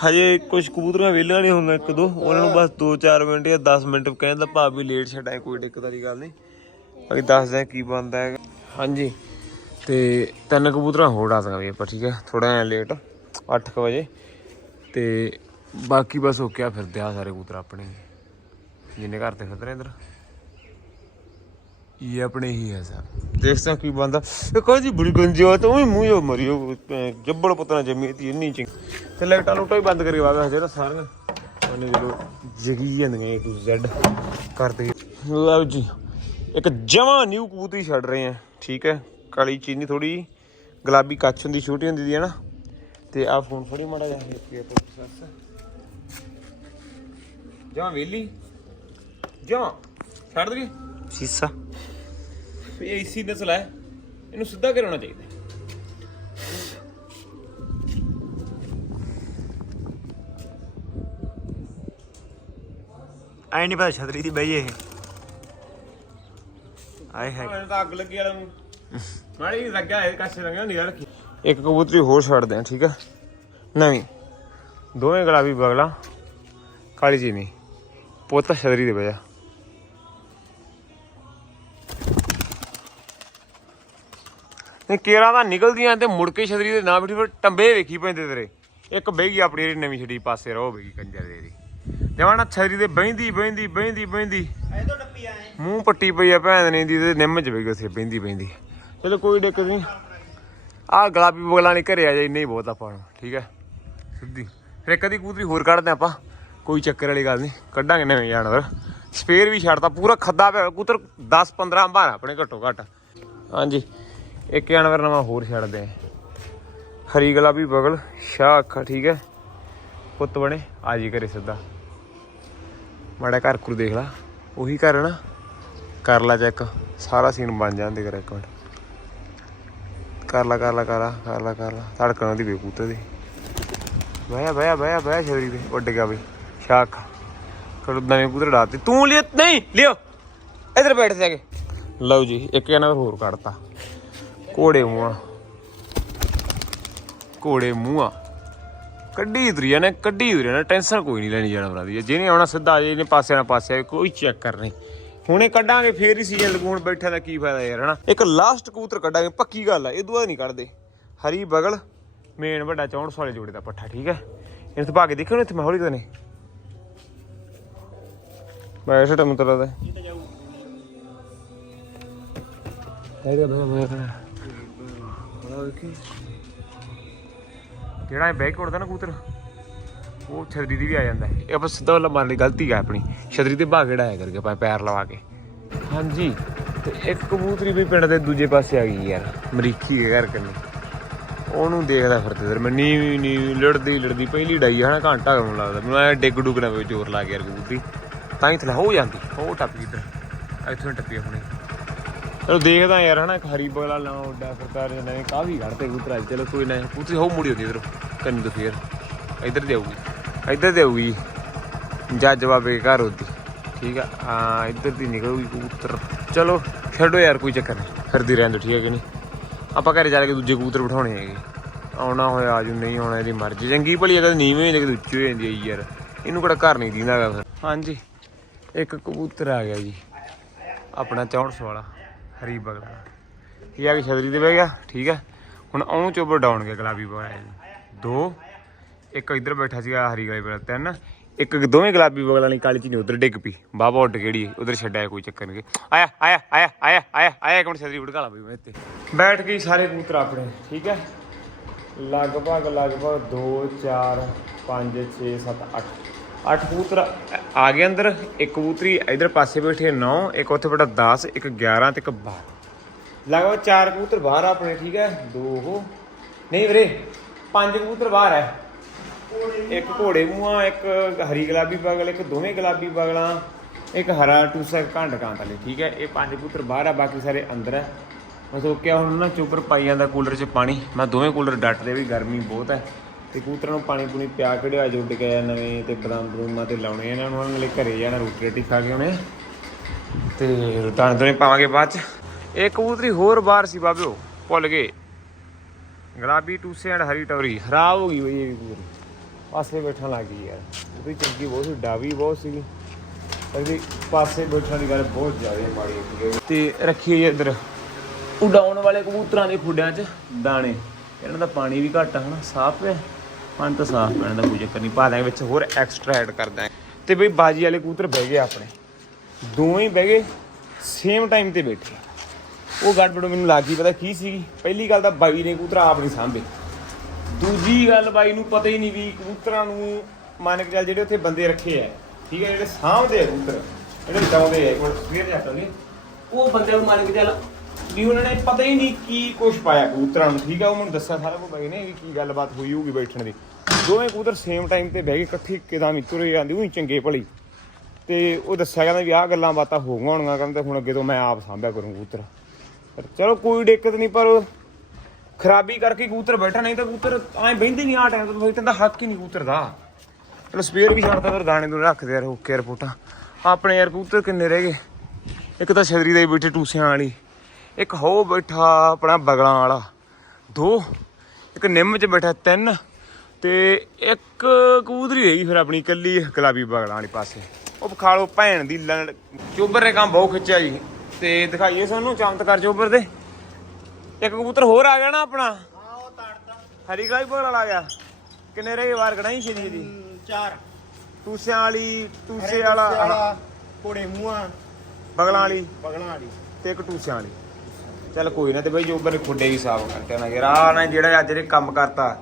ਹਜੇ ਕੁਝ ਕਬੂਤਰਾਂ ਵਿਹਲੀਆਂ ਨਹੀਂ ਹੁੰਦੀਆਂ ਇੱਕ ਦੋ, ਉਹਨਾਂ ਨੂੰ ਬਸ 2-4 ਮਿੰਟ ਜਾਂ 10 ਮਿੰਟ ਕਹਿਣ ਦਾ ਭਾਵ ਵੀ ਲੇਟ ਛੱਡਾਂ ਕੋਈ ਦਿੱਕਤ ਵਾਲੀ ਗੱਲ ਨਹੀਂ। ਬਾਕੀ ਦੱਸਦੇ ਆ ਕੀ ਬਣਦਾ ਹੈਗਾ। ਹਾਂਜੀ, ਤੇ ਤਿੰਨ ਕਬੂਤਰਾਂ ਹੋਰ ਆ ਸਕਦੇ ਆਪਾਂ, ਠੀਕ ਹੈ? ਥੋੜਾ ਜਿਹਾ ਲੇਟ 8:00 ਵਜੇ। ਤੇ ਬਾਕੀ ਬਸ ਹੋ ਗਿਆ ਫਿਰਦੇ ਆ ਸਾਰੇ ਕਬੂਤਰ ਆਪਣੇ। ਜਿੰਨੇ ਘਰ ਤੇ ਨੇ ਇਧਰ। ਇਹ ਆਪਣੇ ਹੀ ਹੈ ਸਭ ਦੇਖਦਾ ਕੀ ਬੰਦਾ ਇਹ ਕੋਈ ਜੀ ਬੜੀ ਗੰਜੀ ਆ ਤਾਂ ਉਹ ਮੂੰਹ ਜੋ ਮਰਿਓ ਜੱਬੜ ਪੁੱਤਰਾ ਜੰਮੀ ਤੀ ਇੰਨੀ ਚਿੰਗ। ਤੇ ਲਾਈਟਾਂ ਲੂਟਾਂ ਹੀ ਬੰਦ ਕਰੀ ਵਾਗਾ ਜਿਹੜਾ ਸਾਰੀਆਂ ਉਹਨੇ ਜਦੋਂ ਜਗੀ ਜਾਂਦੀਆਂ ਟੂ ਜ਼ੈਡ ਕਰਦੇ ਲਓ ਜੀ ਇੱਕ ਜਮਾ ਨਿਊ ਕਬੂਤਰੀ ਛੱਡ ਰਹੇ ਆ ਠੀਕ ਹੈ? ਕਾਲੀ ਚੀਨੀ ਥੋੜੀ ਗੁਲਾਬੀ ਕੱਚ ਹੁੰਦੀ ਛੋਟੀ ਹੁੰਦੀ ਦੀ ਹੈ ਨਾ। ਤੇ ਆ ਫੋਨ ਥੋੜੀ ਮਾੜਾ ਜਿਹਾ ਹੈ ਪ੍ਰੋਸੈਸ ਜਮਾ ਵੇਲੀ। ਜਮਾ ਛੱਡ ਦਈਏ। ਸੀਸਾ। ਇਹ ਏਸੀ ਨਸਲ ਹੈ ਇਹਨੂੰ ਸਿੱਧਾ ਕਰਾਉਣਾ ਚਾਹੀਦਾ। ਐ ਨਹੀਂ ਪਤਾ ਛਤਰੀ ਦੀ ਬਈ ਇਹ। ਆਏ ਹੈ। ਮੈਨੂੰ ਤਾਂ ਅੱਗ ਲੱਗੀ ਵਾਲਾ ਨੂੰ। ਮਾੜੀ ਜਿਹੀ ਲੱਗਿਆ ਹੈ ਕਾਸੇ ਲੰਗਾ ਨਿਗਾਹ ਰੱਖੀ। ਇੱਕ ਕਬੂਤਰੀ ਹੋਰ ਛੱਡਦੇ ਆ ਠੀਕ ਆ? ਨਵੀਂ। ਦੋਵੇਂ ਗੁਲਾਬੀ ਬਗਲਾ ਕਾਲੀ ਜੀਨੀ ਪੁੱਤ ਛਤਰੀ ਦੇ ਵਜਾ। ਨੇ ਕੇਰਾ ਤਾਂ ਨਿਕਲਦੀਆਂ ਤੇ ਮੁੜ ਕੇ ਛਤਰੀ ਦੇ ਨਾ ਬਿਠੀ ਫਿਰ ਟੰਬੇ ਵੇਖੀ ਪੈਂਦੇ ਤੇਰੇ। ਇੱਕ ਬਹਿ ਗਈ ਆਪਣੀ ਜਿਹੜੀ ਨਵੀਂ ਛੜੀ ਪਾਸੇ ਰੋ ਬਈ ਕੰਜਰ ਦੇ ਦੀ। ਜਵਾਨਾ ਛਤਰੀ ਦੇ ਬਹਿੰਦੀ ਬਹਿੰਦੀ ਬਹਿੰਦੀ ਬਹਿੰਦੀ। ਐ ਤੋਂ ਟੱਪੀ ਆਏ। ਮੂੰਹ ਪੱਟੀ ਪਈ ਆ ਭੈਣ ਨੇ ਦੀ ਤੇ ਨਿੰਮ ਚ ਬਈ ਗਸੇ ਪੈਂਦੀ ਪੈਂਦੀ ਚਲੋ ਕੋਈ ਦਿੱਕਤ ਨਹੀਂ ਆਹ ਗੁਲਾਬੀ ਬੋਲਾਂ ਨਹੀਂ ਘਰੇ ਆ ਜਾ ਇੰਨਾ ਹੀ ਬਹੁਤ ਆਪਾਂ ਨੂੰ ਠੀਕ ਹੈ ਸਿੱਧੀ। ਫਿਰ ਕਦੀ ਕੂਤਰੀ ਹੋਰ ਕੱਢਦੇ ਆਪਾਂ ਕੋਈ ਚੱਕਰ ਵਾਲੀ ਗੱਲ ਨਹੀਂ ਕੱਢਾਂਗੇ ਨਵੇਂ ਜਾਨਵਰ। ਸਪੇਅਰ ਵੀ ਛੱਡਤਾ ਪੂਰਾ ਖੱਦਾ ਪਿਆ ਕੂਤਰ 10 15 ਬਾਹਰ ਆਪਣੇ ਘੱਟੋ ਘੱਟ। ਹਾਂਜੀ। ਇੱਕ ਜਾਨਵਰ ਨਵਾਂ ਹੋਰ ਛੱਡਦੇ ਆ। ਹਰੀ ਗੁਲਾਬੀ ਬਗਲ, ਸ਼ਾਹ ਅੱਖਾਂ, ਠੀਕ ਹੈ? ਪੁੱਤ ਬਣੇ, ਆ ਜੀ ਘਰੇ ਸਿੱਧਾ। ਮਾੜਾ ਘਰ ਕੁਰ ਦੇਖ ਲਾ। ਉਹੀ ਘਰ ਨਾ? ਕਰ ਲਾ ਚੈੱਕ ਸਾਰਾ ਸੀਨ ਬਣ ਜਾਂਦੇ ਕਰ ਇੱਕ ਮਿੰਟ। ਕਰ ਲਾ ਕਰ ਲਾ ਕਰ ਲਾ ਕਰ ਲਾ ਕਰ ਲਾ। ਧੜਕਣ ਦੀ ਬੇਕੂਤੇ ਦੀ। ਬਾਇਆ ਬਾਇਆ ਬਾਇਆ ਬਾਇਆ ਛੇਰੀ ਦੇ ਉੱਡ ਗਿਆ ਬਈ ਸ਼ਾਖ ਕਰ ਨਵੇਂ ਕੂਤਰ ਡਾਤੇ ਤੂੰ ਲਿਆ ਨਹੀਂ, ਲਿਓ। ਇਧਰ ਬੈਠ ਜਾ ਕੇ। ਲਓ ਜੀ, ਇੱਕ ਜਣਾ ਹੋਰ ਕੱਢਤਾ। ਘੋੜੇ ਮੂੰਹਾਂ ਘੋੜੇ ਮੂੰਹਾਂ। ਕੱਢੀ ਉਤਰੀ ਜਾਣਾ ਕੱਢੀ ਉਤਰੀ ਜਾਣਾ ਟੈਨਸ਼ਨ ਕੋਈ ਨਹੀਂ ਲੈਣੀ ਜਾਨਵਰਾਂ ਦੀ। ਜਿਹਨੇ ਆਉਣਾ ਸਿੱਧਾ ਆ ਜੇ ਇਹਨੇ ਪਾਸੇ ਨਾਲ ਪਾਸੇ, ਕੋਈ ਚੱਕਰ ਨਹੀਂ। ਹੁਣੇ ਕੱਢਾਂਗੇ, ਫੇਰ ਹੀ ਸੀਜ਼ਨ ਲੱਗੂ ਹੁਣ ਬੈਠਿਆਂ ਦਾ ਕੀ ਫਾਇਦਾ ਯਾਰ, ਹਨਾ? ਇੱਕ ਲਾਸਟ ਕਬੂਤਰ ਕੱਢਾਂਗੇ, ਪੱਕੀ ਗੱਲ ਆ, ਇਹ ਦੁਆ ਨਹੀਂ ਕੱਢਦੇ। ਹਰੀ ਬਗਲ ਮੇਨ ਵੱਡਾ 64 ਵਾਲੇ ਜੋੜੇ ਦਾ ਪੱਠਾ, ਠੀਕ ਹੈ ਇਹਨੂੰ ਤਾਂ ਪਾ ਕੇ ਦੇਖਿਓ ਨਾ ਇੱਥੇ ਮਾਹੌਲ ਕਿਤੇ ਨੇ। ਮੈਂ ਛੋਟਾ ਮਤਲਬ ਦਾ। ਹੈਗਾ ਬਈ ਮੈਂ ਜਿਹੜਾ ਇਹ ਬੈਕ ਉੜਦਾ ਨਾ ਕਬੂਤਰ ਉਹ ਛਤਰੀ ਦੀ ਵੀ ਆ ਜਾਂਦਾ ਹੈ। ਇਹ ਆਪਾਂ ਸਿੱਧਾ ਵਾਲਾ ਮਾਰਨ ਦੀ ਗਲਤੀ ਹੈ ਆਪਣੀ। ਛਤਰੀ ਤੇ ਭਾਗ ਜਿਹੜਾ ਆਇਆ ਕਰਕੇ ਆਪਾਂ ਪੈਰ ਲਵਾ ਕੇ। ਹਾਂਜੀ ਤੇ ਇੱਕ ਕਬੂਤਰੀ ਵੀ ਪਿੰਡ ਦੇ ਦੂਜੇ ਪਾਸੇ ਆ ਗਈ ਯਾਰ ਮਰੀਖੀ ਦੇ ਘਰ ਕੰਨੀ। ਉਹਨੂੰ ਦੇਖਦਾ ਫਿਰਦੇ ਫਿਰ ਮੈਂ ਨੀਵੀਂ ਨੀਵੀਂ ਲੜਦੀ ਲੜਦੀ ਪਹਿਲੀ ਡਾਈ ਹੈ ਨਾ ਘੰਟਾ ਹੋਣ ਲੱਗਦਾ। ਮੈਨੂੰ ਐ ਡਿੱਗ ਡੁੱਗ ਨਾ ਜ਼ੋਰ ਲਾ ਕੇ ਯਾਰ ਕਬੂਤਰੀ। ਤਾਂ ਹੀ ਥਲਾ ਹੋ ਜਾਂਦੀ ਉਹ ਟੱਪ ਗਈ ਇੱਧਰ। ਇੱਥੋਂ ਹੀ ਟੱਪੀ ਹੁਣੇ। ਚਲੋ ਦੇਖਦਾ ਯਾਰ, ਹਨਾ, ਇੱਕ ਹਰੀ ਬਗਲਾ ਲਾ ਉੱਡਾ ਸਰਕਾਰ ਦੇ ਨਵੇਂ ਕਾਫੀ ਘੜਤੇ ਕਬੂਤਰ ਅੱਜ। ਚਲੋ ਕੋਈ ਨਾ, ਕਬੂਤਰੀ ਹੋ ਮੁੜੀ ਹੁੰਦੀ ਇਧਰ ਕੰਨੀ ਤੋਂ ਫੇਰ। ਇੱਧਰ ਤੇ ਆਊਗੀ, ਇੱਧਰ ਤੇ ਆਊਗੀ। ਜੱਜ ਬਾਬੇ ਦੇ ਘਰ ਹੁੰਦੀ ਠੀਕ ਆ? ਹਾਂ, ਇੱਧਰ ਦੀ ਨਿਕਲੂਗੀ ਕਬੂਤਰ। ਚਲੋ, ਛੱਡੋ ਯਾਰ, ਕੋਈ ਚੱਕਰ ਨਹੀਂ ਫਿਰਦੀ ਰਹਿਣ ਦਿਓ, ਠੀਕ ਹੈ ਕਿ ਨਹੀਂ? ਆਪਾਂ ਘਰੇ ਜਾ ਕੇ ਦੂਜੇ ਕਬੂਤਰ ਬਿਠਾਉਣੇ ਹੈਗੇ। ਆਉਣਾ ਹੋਇਆ, ਆਜੂ, ਨਹੀਂ ਆਉਣਾ, ਇਹਦੀ ਮਰਜ਼ੀ। ਚੰਗੀ ਭਲੀ ਅਗਰ ਨੀਵੇਂ ਹੋ ਜਾਂਦੀ ਉੱਚੀ ਹੋ ਜਾਂਦੀ ਹੈ ਯਾਰ। ਇਹਨੂੰ ਕਿਹੜਾ ਘਰ ਨਹੀਂ ਦਿੰਦਾ ਹੈਗਾ ਫਿਰ। ਹਾਂਜੀ, ਇੱਕ ਕਬੂਤਰ ਆ ਗਿਆ ਜੀ। ਆਪਣਾ 64 ਵਾਲਾ। ਹਰੀ ਬਗਲਾ। ਇਹ ਆ ਕੇ ਛਤਰੀ ਤੇ ਬਹਿ ਗਿਆ, ਠੀਕ ਹੈ ਹੁਣ ਉਹਨੂੰ ਚੋਬਰ ਡਾਉਣ ਗਿਆ ਗੁਲਾਬੀ ਬਗਲਾ ਦੋ, ਇੱਕ ਇੱਧਰ ਬੈਠਾ ਸੀਗਾ ਹਰੀ ਵਾਲੇ ਬਗਲਾ, ਤਿੰਨ, ਇੱਕ ਦੋਵੇਂ ਗੁਲਾਬੀ ਬਗਲਾ ਵਾਲੀ ਕਾਲੀ ਚੀਨੀ ਉਧਰ ਡਿੱਗ ਪਈ। ਬਾਬਾ ਉੱਡ ਕਿਹੜੀ ਉਧਰ ਛੱਡਿਆ ਕੋਈ ਚੱਕਰ ਨਹੀਂ। ਆਇਆ ਆਇਆ ਆਇਆ ਆਇਆ ਆਇਆ ਆਇਆ, ਇੱਕ ਮਿੰਟ ਛਤਰੀ ਉੜਕਾ ਲਾ ਬਈ ਮੈਂ ਇੱਥੇ। ਬੈਠ ਗਈ ਸਾਰੇ ਕਬੂਤਰ ਆਪਣੇ, ਠੀਕ ਹੈ ਲਗਭਗ ਲਗਭਗ 2 4 5 6 7 8 ਅੱਠ ਕਬੂਤਰ ਆ ਗਏ ਅੰਦਰ, ਇੱਕ ਕਬੂਤਰੀ ਇਧਰ ਪਾਸੇ ਬੈਠੀ ਹੈ 9 ਇੱਕ ਉੱਥੇ ਬੈਠਾ 10 ਇੱਕ 11 ਤੇ ਇੱਕ 12 ਲਗਭਗ ਚਾਰ ਕਬੂਤਰ ਬਾਹਰ ਆ ਆਪਣੇ, ਠੀਕ ਹੈ? ਦੋ ਉਹ। ਨਹੀਂ ਵੀਰੇ, ਪੰਜ ਕਬੂਤਰ ਬਾਹਰ ਹੈ। ਇੱਕ ਘੋੜੇ ਮੂੰਹਾਂ ਇੱਕ ਹਰੀ ਗੁਲਾਬੀ ਬਗਲ, ਇੱਕ ਦੋਵੇਂ ਗੁਲਾਬੀ ਬਗਲਾਂ, ਇੱਕ ਹਰਾ ਟੂਸਾ, ਇੱਕ ਘੰਡ ਕਾਂ ਵਾਲੇ ਠੀਕ ਹੈ? ਇਹ ਪੰਜ ਕਬੂਤਰ ਬਾਹਰ ਆ, ਬਾਕੀ ਸਾਰੇ ਅੰਦਰ ਹੈ। ਮੈਂ ਸੋਚਿਆ ਕਿਹਾ ਹੁਣ ਨਾ ਚੋਪਰ ਪਾਈ ਜਾਂਦਾ ਕੂਲਰ 'ਚ ਪਾਣੀ, ਮੈਂ ਦੋਵੇਂ ਕੂਲਰ ਡੱਟਦੇ ਵੀ ਗਰਮੀ ਬਹੁਤ ਹੈ। ਤੇ ਕਬੂਤਰਾਂ ਨੂੰ ਪਾਣੀ ਪੂਣੀ ਪਿਆ ਕਢਿਆ ਜੋ ਉੱਡ ਕੇ ਨਵੇਂ ਤੇ ਬਦਾਮ ਬਦੂਮਾਂ ਤੇ ਲਾਉਣੇ ਇਹਨਾਂ ਨੂੰ ਅਗਲੇ ਘਰੇ ਜਾਣਾ ਰੋਟੀ ਰੋਟੀ ਖਾ ਕੇ ਆਉਣੇ ਤੇ ਦਾਣੇ ਦੋਨੇ ਪਾਵਾਂਗੇ ਬਾਅਦ ਚ। ਇਹ ਕਬੂਤਰੀ ਹੋਰ ਬਾਹਰ ਸੀ ਬਾਬਿਓ, ਭੁੱਲ ਗਏ। ਗੁਲਾਬੀ ਟੂਸੇ ਐਂਡ ਹਰੀ ਟੌਰੀ, ਖਰਾਬ ਹੋ ਗਈ ਬਈ ਇਹ ਵੀ ਪੂਰੀ ਪਾਸੇ ਬੈਠਣ ਲੱਗ ਗਈ ਯਾਰ। ਉਹਦੀ ਚੰਗੀ ਬਹੁਤ ਸੀ, ਡਾਵੀ ਬਹੁਤ ਸੀ। ਇਹਦੀ ਪਾਸੇ ਬੈਠਣ ਦੀ ਗੱਲ ਬਹੁਤ ਜ਼ਿਆਦਾ ਮਾੜੀ ਸੀ ਤੇ ਰੱਖੀ ਹੋਈ ਇੱਧਰ। ਉਡਾਉਣ ਵਾਲੇ ਕਬੂਤਰਾਂ ਦੇ ਖੁੱਡਿਆਂ 'ਚ ਦਾਣੇ। ਇਹਨਾਂ ਦਾ ਪਾਣੀ ਵੀ ਘੱਟ ਆ, ਹਨਾ, ਸਾਫ਼ ਹੈ। ਪਾਣੀ ਤਾਂ ਸਾਫ਼ ਪੈਣ ਦਾ ਕੋਈ ਚੱਕਰ ਨਹੀਂ, ਪਾ ਦਾਂਗੇ ਵਿੱਚ ਹੋਰ ਐਕਸਟਰਾ ਐਡ ਕਰ ਦਾਂਗੇ ਤੇ ਬਈ ਬਾਜੀ ਵਾਲੇ ਕਬੂਤਰ ਬਹਿ ਗਏ ਆਪਣੇ। ਦੋਵੇਂ ਬਹਿ ਗਏ ਸੇਮ ਟਾਈਮ ਤੇ ਬੈਠੇ। ਉਹ ਗੜਬੜ ਮੈਨੂੰ ਲੱਗ ਗਈ ਪਤਾ ਕੀ ਸੀਗੀ? ਪਹਿਲੀ ਗੱਲ ਤਾਂ ਬਾਈ ਨੇ ਕਬੂਤਰ ਆਪ ਨਹੀਂ ਸਾਂਭੇ। ਦੂਜੀ ਗੱਲ ਬਾਈ ਨੂੰ ਪਤਾ ਹੀ ਨਹੀਂ ਵੀ ਕਬੂਤਰਾਂ ਨੂੰ ਮੰਨ ਕੇ ਚੱਲ ਜਿਹੜੇ ਉੱਥੇ ਬੰਦੇ ਰੱਖੇ ਆ, ਠੀਕ ਹੈ, ਜਿਹੜੇ ਸਾਂਭਦੇ ਆ ਕਬੂਤਰ, ਜਿਹੜੇ ਡਾਉਂਦੇ ਆ ਕੋਲ ਸਵੇਰ ਜਾਂਦੇ ਉਹ ਬੰਦੇ ਨੂੰ ਮੰਨ ਕੇ ਚੱਲ, ਵੀ ਉਹਨਾਂ ਨੇ ਪਤਾ ਹੀ ਨਹੀਂ ਕੀ ਕੁਛ ਪਾਇਆ ਕਬੂਤਰਾਂ ਨੂੰ, ਠੀਕ ਆ, ਉਹ ਮੈਨੂੰ ਦੱਸਿਆ ਸਾਰਾ ਕੁਝ ਬਾਈ ਨੇ ਵੀ ਕੀ ਗੱਲਬਾਤ ਹੋਈ ਹੋਊਗੀ ਬੈਠਣ ਦੀ। ਦੋਵੇਂ ਕਬੂਤਰ ਸੇਮ ਟਾਈਮ ਤੇ ਬਹਿ ਗਏ, ਇਕੱਠੀ ਕਿਦਾਂ ਵੀ ਤੁਰੇ ਜਾਂਦੀ, ਉਹੀ ਚੰਗੇ ਭਲੀ। ਤੇ ਉਹ ਦੱਸਿਆ ਕਹਿੰਦਾ ਵੀ ਆਹ ਗੱਲਾਂ ਬਾਤਾਂ ਹੋ ਗਈਆਂ ਹੋਣਗੀਆਂ, ਕਹਿੰਦਾ ਹੁਣ ਅੱਗੇ ਤੋਂ ਮੈਂ ਆਪ ਸਾਂਭਿਆ ਕਰੂੰ ਕਬੂਤਰ। ਪਰ ਚਲੋ ਕੋਈ ਦਿੱਕਤ ਨਹੀਂ, ਪਰ ਉਹ ਖਰਾਬੀ ਕਰਕੇ ਕਬੂਤਰ ਬੈਠਾ, ਨਹੀਂ ਤਾਂ ਕਬੂਤਰ ਐਂ ਬਹਿੰਦੇ ਨਹੀਂ ਆ ਟਾਈਮ ਤੋਂ, ਬਈ ਤੈਨੂੰ ਹੱਕ ਹੀ ਨਹੀਂ ਕਬੂਤਰ ਦਾ। ਚਲੋ ਸਪੇਅਰ ਵੀ ਛੱਡਦਾ ਫਿਰ ਦਾਣੇ ਨੂੰ ਰੱਖਦੇ ਯਾਰ ਓਕੇ ਰਿਪੋਰਟਾਂ। ਆਪਣੇ ਯਾਰ ਕਬੂਤਰ ਕਿੰਨੇ ਰਹਿ ਗਏ? ਇੱਕ ਤਾਂ ਛਤਰੀ ਦੇ ਬੈਠੇ ਟੂਸਿਆਂ ਵਾਲੀ, ਇੱਕ ਹੋ ਬੈਠਾ ਆਪਣਾ ਬਗਲਾਂ ਵਾਲਾ, ਦੋ, ਇੱਕ ਨਿੰਮ 'ਚ ਬੈਠਾ ਤਿੰਨ ਤੇ ਇੱਕ ਕਬੂਤਰੀ ਰਹੀ ਫਿਰ ਆਪਣੀ ਕੱਲੀ ਗੁਲਾਬੀ ਬਗਲਾਂ ਵਾਲੀ ਪਾਸੇ। ਉਹ ਖਾ ਲਓ ਭੈਣ ਦੀ ਲੜ ਚੋਬਰ ਨੇ ਕੰਮ ਬਹੁਤ ਖਿੱਚਿਆ ਜੀ। ਤੇ ਦਿਖਾਈਏ ਸਾਨੂੰ ਚਮਤਕਾਰ ਚੋਬਰ ਦੇ। ਇੱਕ ਕਬੂਤਰ ਹੋਰ ਆ ਗਿਆ ਨਾ ਆਪਣਾ। ਹਰੀ ਗਲਾਈ ਬਗਲ ਆ ਗਿਆ। ਕਿੰਨੇ ਰਹਿ ਵਾਰ ਗਣਾਈ ਛੇਦੀ ਛੇਦੀ ਚਾਰ। ਟੂਸਿਆਂ ਵਾਲੀ ਟੂਸੇ ਵਾਲਾ ਕੋੜੇ ਮੂੰਹਾਂ। ਬਗਲਾਂ ਵਾਲੀ। ਬਗਲਾਂ ਵਾਲੀ। ਤੇ ਇੱਕ ਟੂਸਿਆਂ ਵਾਲੀ। ਚੱਲ ਕੋਈ ਨਾ ਤੇ ਬਈ ਜੋਬਰ ਖੁੱਡੇ ਵੀ ਸਾਫ਼ ਕਰਕੇ ਨਾ ਯਾਰ। ਆ ਨਾ ਜਿਹੜਾ ਅੱਜ ਇਹ ਕੰਮ ਕਰਤਾ।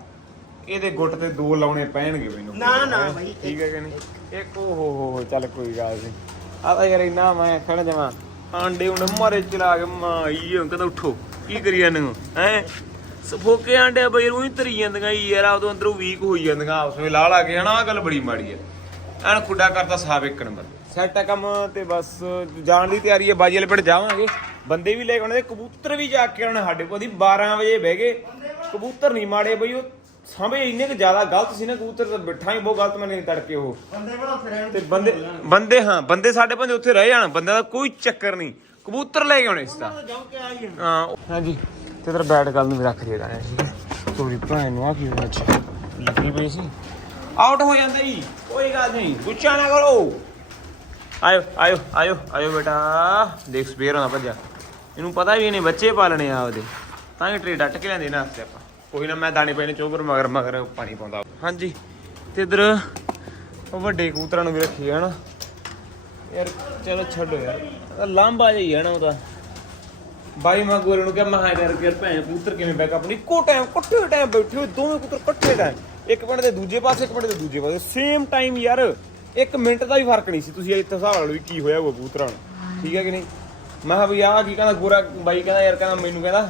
ਇਹਦੇ ਗੁੱਟ ਤੇ ਦੋ ਲਾਉਣੇ ਪੈਣਗੇ ਮੈਨੂੰ। ਨਾ, ਨਾ ਬਈ, ਠੀਕ ਹੈ ਕਿ ਨਹੀਂ? ਇੱਕ। ਉਹ ਹੋ ਹੋ ਚੱਲ ਕੋਈ ਗੱਲ ਨਹੀਂ। ਆ ਤਾਂ ਯਾਰ ਇੰਨਾ ਮੈਂ ਖੜ ਜਾਵਾਂ। ਆਂਡੇ ਹੁਣ ਮਾਰੇ ਚਲਾ ਕੇ ਮਾਈ ਹੁਣ ਕਹਿੰਦਾ ਉੱਠੋ। ਕੀ ਕਰੀ ਜਾਂਦੇ ਹੋ? ਹੈ? ਸਫੋਕੇ ਆਂਡੇ ਬਈ ਉਹੀ ਤਰੀ ਜਾਂਦੀਆਂ ਯਾਰ ਆਪਦੋਂ ਅੰਦਰੋਂ ਵੀਕ ਹੋਈ ਜਾਂਦੀਆਂ ਆਪਸ ਵਿੱਚ। ਲਾ ਲਾ ਕੇ ਹਨਾ ਆਹ ਗੱਲ ਬੜੀ ਮਾੜੀ ਹੈ ਐਨ ਖੁੱਡਾ ਕਰਤਾ ਸਾਫ਼ ਇੱਕ ਨੰਬਰ। ਸੈੱਟ ਆ ਕੰਮ ਤੇ ਬਸ ਜਾਣ ਦੀ ਤਿਆਰੀ ਹੈ ਬਾਜੀ ਵਾਲੇ ਪਿੰਡ ਜਾਵਾਂਗੇ। ਬੰਦੇ ਵੀ ਲੈ ਕੇ ਆਉਣੇ ਕਬੂਤਰ ਵੀ ਜਾ ਕੇ ਆਉਣੇ ਸਾਡੇ ਕੋਲ। ਦੀ 12 ਵਜੇ ਬਹਿ ਗਏ। ਕਬੂਤਰ ਨਹੀਂ ਮਾੜੇ ਬਈ ਉਹ ਸਾਂਭੇ ਇੰਨੇ ਕੁ ਜ਼ਿਆਦਾ ਗਲਤ ਸੀ ਨਾ ਕਬੂਤਰ ਤਾਂ ਬਿਠਾ ਹੀ ਬਹੁਤ ਗਲਤ ਮੈਨੇ ਤੜਕੇ ਉਹ। ਬੰਦੇ ਬੜਾ ਫਿਰ ਤੇ ਬੰਦੇ ਬੰਦੇ ਹਾਂ ਬੰਦੇ ਸਾਡੇ ਬੰਦੇ ਉੱਥੇ ਰਹਿ ਜਾਣ ਬੰਦੇ ਦਾ ਕੋਈ ਚੱਕਰ ਨਹੀਂ। ਕਬੂਤਰ ਲੈ ਕੇ ਆਉਣੇ ਇਸ ਤਾਂ। ਹਾਂ ਹਾਂਜੀ ਤੇ ਤੇਰਾ ਬੈਟ ਗੱਲ ਨੂੰ ਵੀ ਰੱਖ ਦੇ ਦਾਂ ਠੀਕ ਹੈ। ਤੋਰੀ ਭੈਣ ਨੂੰ ਆ ਕੀ ਹੋਇਆ ਅੱਜ? ਲਿਖੀ ਪਈ ਸੀ? ਆਊਟ ਹੋ ਜਾਂਦਾ ਜੀ। ਕੋਈ ਗੱਲ ਨਹੀਂ ਗੁੱਸਾ ਨਾ ਕਰੋ। ਆਇਓ ਆਇਓ ਆਇਓ ਆਇਓ ਬੇਟਾ। ਦੇਖ ਸਪੇਅਰ ਹੋਣਾ ਭੱਜਾ ਇਹਨੂੰ ਪਤਾ ਵੀ ਇਹਨੇ ਬੱਚੇ ਪਾਲਣੇ ਆ ਉਹਦੇ ਤਾਂ ਹੀ ਟਰੇ ਡੱਟ ਕੇ ਲੈਂਦੇ ਨਾ ਆਪਾਂ। ਕੋਈ ਨਾ ਮੈਂ ਦਾਣੇ ਪੈਣੇ ਚੋਬਰ ਮਗਰ ਮਗਰ ਪਾਣੀ ਪਾਉਂਦਾ। ਹਾਂਜੀ। ਤੇ ਇਧਰ ਉਹ ਵੱਡੇ ਕਬੂਤਰਾਂ ਨੂੰ ਵੀ ਰੱਖੀ ਹੈ ਨਾ ਯਾਰ, ਚਲੋ ਛੱਡੋ ਯਾਰ। ਲਾਂਬਾ ਜਿਹਾ ਹੀ ਹੈ ਨਾ ਉਹਦਾ। ਬਾਈ ਮੈਂ ਗੋਰੇ ਨੂੰ ਕਿਹਾ, ਮੈਂ ਹਾਂ ਭੈਣ, ਕਬੂਤਰ ਕਿਵੇਂ ਬੈਕ ਆਪਣੀ ਇੱਕੋ ਟਾਈਮ ਇਕੱਠੇ ਟਾਈਮ ਬੈਠੇ ਹੋਏ, ਦੋਵੇਂ ਕਬੂਤਰ ਇਕੱਠੇ ਟਾਈਮ ਇੱਕ ਮਿੰਟ ਦੇ ਦੂਜੇ ਪਾਸੇ, ਇੱਕ ਮਿੰਟ ਦੇ ਦੂਜੇ ਪਾਸੇ। ਸੇਮ ਟਾਈਮ ਯਾਰ, ਇੱਕ ਮਿੰਟ ਦਾ ਵੀ ਫ਼ਰਕ ਨਹੀਂ ਸੀ। ਤੁਸੀਂ ਇੱਥੇ ਹਿਸਾਬ ਲਾ ਲਓ ਵੀ ਕੀ ਹੋਇਆ ਉਹ ਕਬੂਤਰਾਂ ਨੂੰ। ਠੀਕ ਹੈ ਕਿ ਨਹੀਂ? ਮੈਂ ਕਿਹਾ ਵੀ ਆਹ ਕੀ ਕਹਿੰਦਾ ਗੋਰਾ, ਬਾਈ ਕਹਿੰਦਾ, ਯਾਰ ਕਹਿੰਦਾ, ਮੈਨੂੰ ਕਹਿੰਦਾ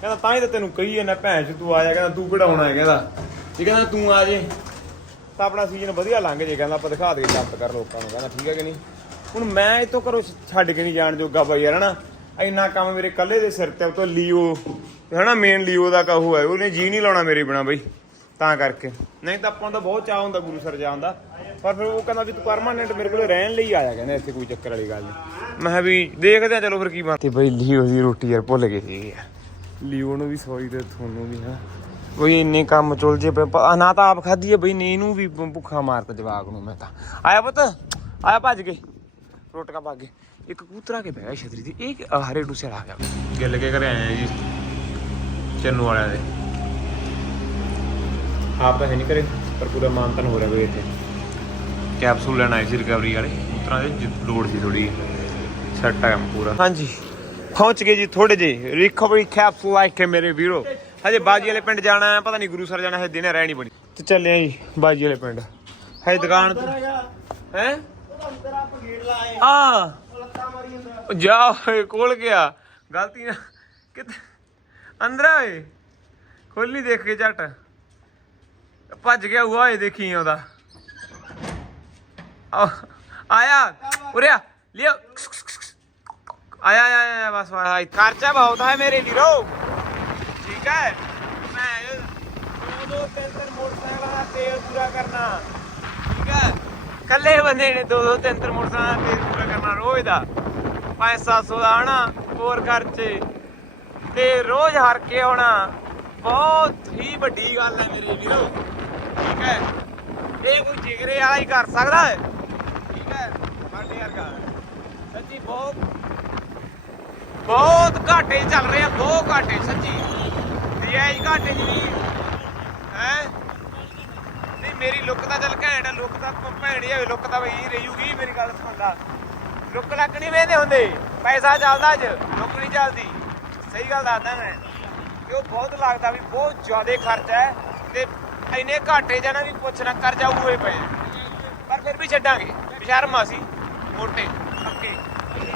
ਕਹਿੰਦਾ ਤਾਂ ਹੀ ਤਾਂ ਤੈਨੂੰ ਕਹੀ ਜਾਂਦਾ ਭੈਣ ਚ ਤੂੰ ਆ ਜਾ, ਕਹਿੰਦਾ ਤੂੰ ਕਢਾਉਣਾ ਹੈ, ਕਹਿੰਦਾ। ਇਹ ਕਹਿੰਦਾ ਤੂੰ ਆ ਜੇ। ਤਾਂ ਆਪਣਾ ਸੀਜ਼ਨ ਵਧੀਆ ਲੰਘ ਜੇ, ਕਹਿੰਦਾ ਆਪਾਂ ਦਿਖਾ ਦੇ ਜੰਪ ਕਰ ਲੋਕਾਂ ਨੂੰ, ਕਹਿੰਦਾ ਠੀਕ ਹੈ ਕਿ ਨਹੀਂ? ਹੁਣ ਮੈਂ ਇਤੋਂ ਘਰੋਂ ਛੱਡ ਕੇ ਨਹੀਂ ਜਾਣ ਜੋਗਾ ਬਾਈ ਯਾਰ, ਹਨਾ? ਇੰਨਾ ਕੰਮ ਮੇਰੇ ਕੱਲੇ ਦੇ ਸਿਰ ਤੇ ਉਤੋਂ ਲੀਓ। ਹਨਾ ਮੇਨ ਲੀਓ ਦਾ ਕਹੂ ਹੈ, ਉਹਨੇ ਜੀ ਨਹੀਂ ਲਾਉਣਾ ਮੇਰੇ ਬਿਨਾ ਬਈ, ਤਾਂ ਕਰਕੇ। ਨਹੀਂ ਤਾਂ ਆਪਾਂ ਦਾ ਬਹੁਤ ਚਾਹ ਹੁੰਦਾ ਗੁਰੂ ਸਰ ਜਾਣ ਦਾ। ਪਰ ਫਿਰ ਉਹ ਕਹਿੰਦਾ ਵੀ ਤੂੰ ਪਰਮਾਨੈਂਟ ਮੇਰੇ ਕੋਲ ਰਹਿਣ ਲਈ ਆਇਆ, ਕਹਿੰਦਾ ਇੱਥੇ ਕੋਈ ਚੱਕਰ ਵਾਲੀ ਗੱਲ ਨਹੀਂ। ਮੈਂ ਕਿਹਾ ਵੀ ਦੇਖਦੇ ਆ, ਚਲੋ ਫਿਰ ਕੀ ਬਣ ਬਈ ਲੀਓ ਦੀ ਰੋਟੀ ਯਾਰ ਭੁੱਲ ਗਏ। ਸੀ ਲੀਓ ਨੂੰ ਵੀ ਸੌਰੀ ਤੇ ਤੁਹਾਨੂੰ ਵੀ ਹਾਂ। ਬਈ ਇੰਨੇ ਕੰਮ ਚੁਲ ਜੇ ਪਏ, ਪ- ਨਾ ਤਾਂ ਆਪ ਖਾਧੀ ਹੈ ਬਈ ਨੇ ਇਹਨੂੰ ਵੀ ਭੁੱਖਾ ਮਾਰਤਾ ਜਵਾਕ ਨੂੰ ਮੈਂ ਤਾਂ। ਆਇਆ ਪੁੱਤ ਆਇਆ ਭੱਜ ਕੇ। ਰੋਟੀਆਂ ਪਾ ਕੇ। ਇੱਕ ਕਬੂਤਰ ਆ ਕੇ ਬਹਿ ਗਿਆ ਛਤਰੀ ਤੇ। ਇਹ ਹਰੇ ਡੂਸੇ ਆ ਗਿਆ। ਗਿੱਲ ਕੇ ਘਰੇ ਆਏ ਜੀ ਚੰਨੂ ਵਾਲਿਆਂ ਦੇ। ਆਪ ਤਾਂ ਹੈ ਨਹੀਂ ਕਰੇ ਪਰ ਪੂਰਾ ਮਾਨਤਨ ਹੋ ਰਿਹਾ ਬਈ ਇੱਥੇ। ਕੈਪਸੂਲ ਲੈਣ ਆਏ ਸੀ ਰਿਕਵਰੀ ਵਾਲੇ। ਕਬੂਤਰਾਂ ਦੇ ਜਿ- ਲੋੜ ਸੀ ਥੋੜੀ ਸੈੱਟ ਆ ਪੂਰਾ। ਹਾਂਜੀ। ਪਹੁੰਚ ਗਏ ਜੀ ਥੋੜੇ ਜੇ ਰਿਕਵਰੀ ਕੈਪਸੂਲ ਆਏ ਕੇ ਮੇਰੇ ਵੀਰੋ। ਹਜੇ ਬਾਜੀ ਵਾਲੇ ਪਿੰਡ ਜਾਣਾ ਹੈ, ਪਤਾ ਨਹੀਂ ਗੁਰੂ ਸਰ ਜਾਣਾ ਹੈ ਦਿਨੇ ਰਹਿ ਨਹੀਂ ਬਣੀ। ਤੇ ਚੱਲੇ ਆ ਜੀ ਬਾਜੀ ਵਾਲੇ ਪਿੰਡ। ਹੈ ਦੁਕਾਨ ਤੇ ਹੈ? ਆ ਜਾ ਓਏ, ਕੋਲ ਗਿਆ। ਗਲਤੀ ਨਾ ਕਿੱਥੇ ਅੰਦਰ ਆ ਓਏ। ਖੋਲੀ ਦੇਖ ਕੇ ਝਟ। ਭੱਜ ਗਿਆ ਹੁਆ ਏ ਦੇਖੀ ਆਉਂਦਾ ਆਇਆ। ਉਰਿਆ ਲਿਓ ਆਇਆ ਆਇਆ ਆਇਆ, ਬਸ ਬਸ, ਆਇਆ। ਖਰਚਾ ਬਹੁਤ ਹੈ ਮੇਰੇ ਵੀਰੋ। ਠੀਕ ਹੈ? ਮੈਂ ਦੋ ਦੋ ਤਿੰਨ ਤਿੰਨ ਮੋਟਰਸਾਈਕਲਾਂ ਦਾ ਤੇਲ ਪੂਰਾ ਕਰਨਾ। ਠੀਕ ਹੈ? ਕੱਲੇ ਬੰਦੇ ਨੇ ਦੋ ਦੋ ਤਿੰਨ ਤਿੰਨ ਮੋਟਰਸਾਈਕਲ ਦਾ ਤੇਲ ਪੂਰਾ ਕਰਨਾ ਰੋਜ਼ ਦਾ। 5-700 ਦਾ ਆਣਾ ਹੋਰ ਖਰਚੇ। ਤੇ ਰੋਜ਼ ਹਰ ਕੇ ਆਉਣਾ। ਬਹੁਤ ਹੀ ਵੱਡੀ ਗੱਲ ਹੈ ਮੇਰੇ ਵੀਰੋ। ਠੀਕ ਹੈ? ਇਹ ਕੋਈ ਜਿਗਰੇ ਵਾਲਾ ਹੀ ਕਰ ਸਕਦਾ ਹੈ। ਠੀਕ ਹੈ? ਸਾਡੇ ਵਰਗਾ। ਸੱਚੀ ਬਹੁਤ ਬਹੁਤ ਘਾਟੇ ਚੱਲ ਰਹੇ ਆ, ਬਹੁਤ ਘਾਟੇ ਸੱਚੀ। ਨਜਾਇਜ਼ ਘਾਟੇ ਚ ਹੈ? ਨਹੀਂ, ਮੇਰੀ ਲੁੱਕ ਤਾਂ ਚੱਲ ਘੈਂਟ ਆ, ਲੁੱਕ ਤਾਂ ਭੈੜੀ ਹੋਵੇ ਲੁੱਕ ਤਾਂ ਬਈ ਰਹੂਗੀ, ਮੇਰੀ ਗੱਲ ਸੁਣਦਾ ਲੁੱਕ ਲੱਕ ਨਹੀਂ ਵੇਂਦੇ ਹੁੰਦੇ। ਪੈਸਾ ਚੱਲਦਾ ਅੱਜ, ਲੁੱਕ ਨਹੀਂ ਚੱਲਦੀ। ਸਹੀ ਗੱਲ ਦੱਸਦਾ ਮੈਂ। ਕਿ ਉਹ ਬਹੁਤ ਲੱਗਦਾ ਵੀ ਬਹੁਤ ਜ਼ਿਆਦਾ ਖਰਚਾ ਹੈ ਤੇ ਇੰਨੇ ਘਾਟੇ ਜਾਣਾ ਵੀ ਪੁੱਛਣਾ ਕਰ ਜਾਊ ਹੋਏ ਪਏ। ਪਰ ਫਿਰ ਵੀ ਛੱਡਾਂਗੇ। ਬਿਸ਼ਰਮ ਅਸੀਂ, ਮੋਟੇ ਪੱਕੇ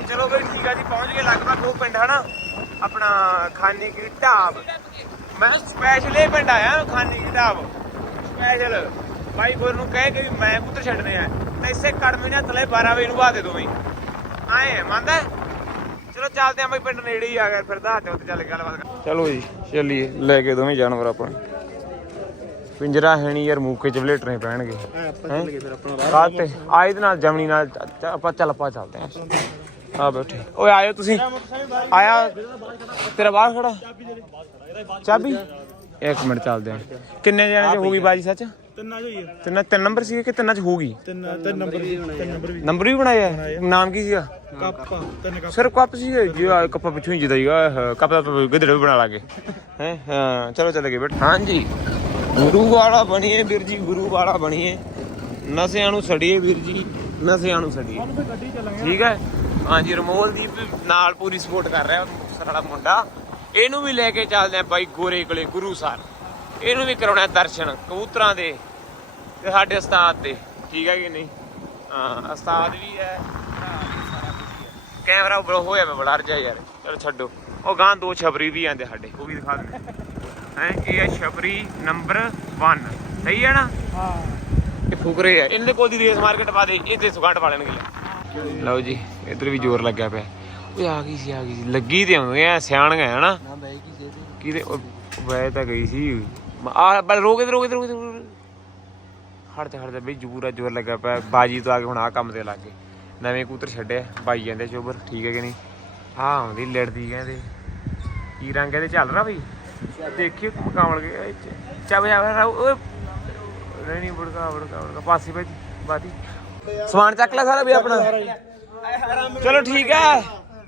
ਚਲੋ ਫਿਰ ਠੀਕ ਆ ਜੀ ਪਹੁੰਚ ਗਏ ਲਗਭਗ ਉਹ ਪਿੰਡ ਹਨਾ? ਆਪਣਾ ਖਾਨੀ ਕੀ ਢਾਬ। ਮੈਂ ਸਪੈਸ਼ਲ ਇਹ ਪਿੰਡ ਆਇਆ ਖਾਨੀ ਕੀ ਢਾਬ। ਸਪੈਸ਼ਲ ਬਾਈ ਗੁਰ ਨੂੰ ਕਹੇ ਕਿ ਵੀ ਮੈਂ ਪੁੱਤਰ ਛੱਡਨੇ ਆ। ਤੇ ਇਸੇ ਕੜਮੇ ਨਾਲ ਤਲੇ 12 ਵਜੇ ਨੂੰ ਬਾਹ ਦੇ ਦੋਵੇਂ। ਆਏ ਮੰਨਦਾ? ਚਲੋ ਚੱਲਦੇ ਆਂ ਬਈ ਪਿੰਡ ਨੇੜੇ ਹੀ ਆ ਗਿਆ ਫਿਰ ਦਿਓ ਤੇ ਚੱਲ ਕੇ ਗੱਲਬਾਤ ਕਰ। ਚਲੋ ਜੀ ਚੱਲੀਏ। ਲੈ ਕੇ ਦੋਵੇਂ ਜਾਨਵਰ ਆਪਾਂ। ਪਿੰਜਰਾ ਹੈ ਨਹੀਂ ਯਾਰ ਮੂਕੇ ਚ ਬਲੇਟਰੇ ਪੈਣਗੇ। ਆਪਾਂ ਚੱਲ ਗਏ ਫਿਰ ਆਪਣਾ ਕਾਹ ਤੇ ਆ ਇਹਦੇ ਨਾਲ ਜਮਣੀ ਨਾਲ ਆਪਾਂ ਚੱਲ ਆਪਾਂ ਚੱਲਦੇ ਆਂ। ਆ ਬੈਠੇ। ਓਏ ਆਇਓ ਤੁਸੀਂ। ਆਇਆ। ਤੇਰਾ ਬਾਹਰ ਖੜਾ। ਚਾਬੀ। ਇੱਕ ਮਿੰਟ ਚੱਲਦੇ ਆਂ ਕਿੰਨੇ ਜਣੇ ਚ ਹੋ। ਗਈ ਬਾਜੀ ਸੱਚ? ਤਿੰਨਾਂ ਜੋ ਹੀ। ਤਿੰਨ ਤਿੰਨ ਨੰਬਰ ਸੀ ਕਿ ਤਿੰਨਾਂ ਚ ਹੋ ਗਈ ਤਿੰਨ ਤਿੰਨ ਨੰਬਰ ਤਿੰਨ ਨੰਬਰ ਵੀ। ਨੰਬਰ ਵੀ ਬਣਾਇਆ ਹੈ? ਨਾਮ ਕੀ ਸੀਗਾ? ਕੱਪ ਤਿੰਨ ਕੱਪ। ਸਿਰ ਕੱਪ ਜੀ ਆ ਕੱਪਾ ਪਿੱਛੋਂ ਹੀ ਜਿਦਾ ਹੀਗਾ ਕੱਪ ਦਾ ਗਿੱਦੜ ਵੀ ਬਣਾ ਲਾਗੇ। ਹੈ? ਹਾਂ ਚਲੋ ਚੱਲ ਗਏ ਬੇਟ ਹਾਂਜੀ। ਗੁਰੂ ਵਾਲਾ ਬਣੀਏ ਵੀਰ ਜੀ ਗੁਰੂ ਵਾਲਾ ਬਣੀਏ। ਨਸਿਆਂ ਨੂੰ ਛੜੀਏ ਵੀਰ ਜੀ ਨਸਿਆਂ ਨੂੰ ਛੜੀਏ ਠੀਕ ਹੈ? ਹਾਂਜੀ ਰਮੋਲਦੀਪ ਵੀ ਨਾਲ ਪੂਰੀ ਸਪੋਰਟ ਕਰ ਰਿਹਾ ਮੁਕਤਸਰ ਵਾਲਾ ਮੁੰਡਾ। ਇਹਨੂੰ ਵੀ ਲੈ ਕੇ ਚੱਲਦੇ ਆ ਬਾਈ ਗੋਰੇ ਕੋਲੇ ਗੁਰੂ ਸਰ ਇਹਨੂੰ ਵੀ ਕਰਾਉਣਾ ਦਰਸ਼ਨ ਕਬੂਤਰਾਂ ਦੇ ਤੇ ਸਾਡੇ ਉਸਤਾਦ ਦੇ। ਠੀਕ ਹੈ ਕਿ ਨਹੀਂ? ਹਾਂ ਉਸਤਾਦ ਵੀ ਹੈ ਹੀ ਹੈ ਕੈਮਰਾ ਬੜਾ ਹੋਇਆ ਮੈਂ ਬੜਾ ਰਜਾ ਯਾਰ। ਚਲੋ ਛੱਡੋ। ਉਹ ਗਾਂ ਦੋ ਛਬਰੀ ਵੀ ਆਂਦੇ ਸਾਡੇ ਉਹ ਵੀ ਦਿਖਾ ਦਿੰਦੇ ਹੈ ਇਹ ਹੈ ਛਬਰੀ ਨੰਬਰ 1 ਸਹੀ ਹੈ ਨਾ? ਹਾਂ। ਇਹ ਫੁਕਰੇ ਆ। ਇਹਨਾਂ ਦੇ ਕੋਲ ਦੀ ਰੇਸ ਮਾਰਕੀਟ ਪਾ ਦੇ ਇਹ ਤੇ ਸੁਗੰਡ ਪਾ ਲੈਣਗੇ। ਲੈ। ਲਓ ਜੀ ਇੱਧਰ ਵੀ ਜ਼ੋਰ ਲੱਗਿਆ ਪਿਆ। ਓਏ ਆ ਗਈ ਸੀ ਆ ਗਈ ਸੀ। ਲੱਗੀ ਤੇ ਆਉਂਦੇ ਆ ਸਿਆਣੀਆਂ ਹਨਾ? ਨਾ ਬਾਈ ਕੀ ਸੀ ਕਿਤੇ ਵੈ ਤਾਂ ਗਈ ਸੀ। ਆ ਬਲ ਰੋਕੇ ਤੇ ਰੋਕੇ ਤੇ ਰੋਕੇ ਤੇ ਹਟ ਜਾ ਹਟ ਬਈ ਜੂਰਾ ਜ਼ੋਰ ਲੱਗਾ ਪਿਆ। ਬਾਜੀ ਤੋਂ ਆ ਕੇ ਹੁਣ ਆ ਕੰਮ ਤੇ ਲੱਗ ਗਏ। ਨਵੇਂ ਕੂਤਰ ਛੱਡਿਆ ਬਾਈ ਜਾਂਦੇ ਚੋਬਰ ਠੀਕ ਹੈ ਕਿ ਨਹੀਂ? ਆ ਆਉਂਦੀ ਲੜਦੀ ਕਹਿੰਦੇ। ਕੀ ਰੰਗ ਇਹਦੇ ਚੱਲ ਰਿਹਾ ਬਈ? ਦੇਖਿਓ ਕਮਲ ਗਿਆ ਚੱਬ ਜਾ ਓਏ। ਨਹੀਂ ਨਹੀਂ ਬੜਕਾ ਬੜਕਾ ਬੜਕਾ ਪਾਸੀ ਬਾਦੀ ਸਮਾਨ ਚੱਕ ਲੈ ਸਾਰਾ ਵੀ ਆਪਣਾ। ਚਲੋ ਠੀਕ ਹੈ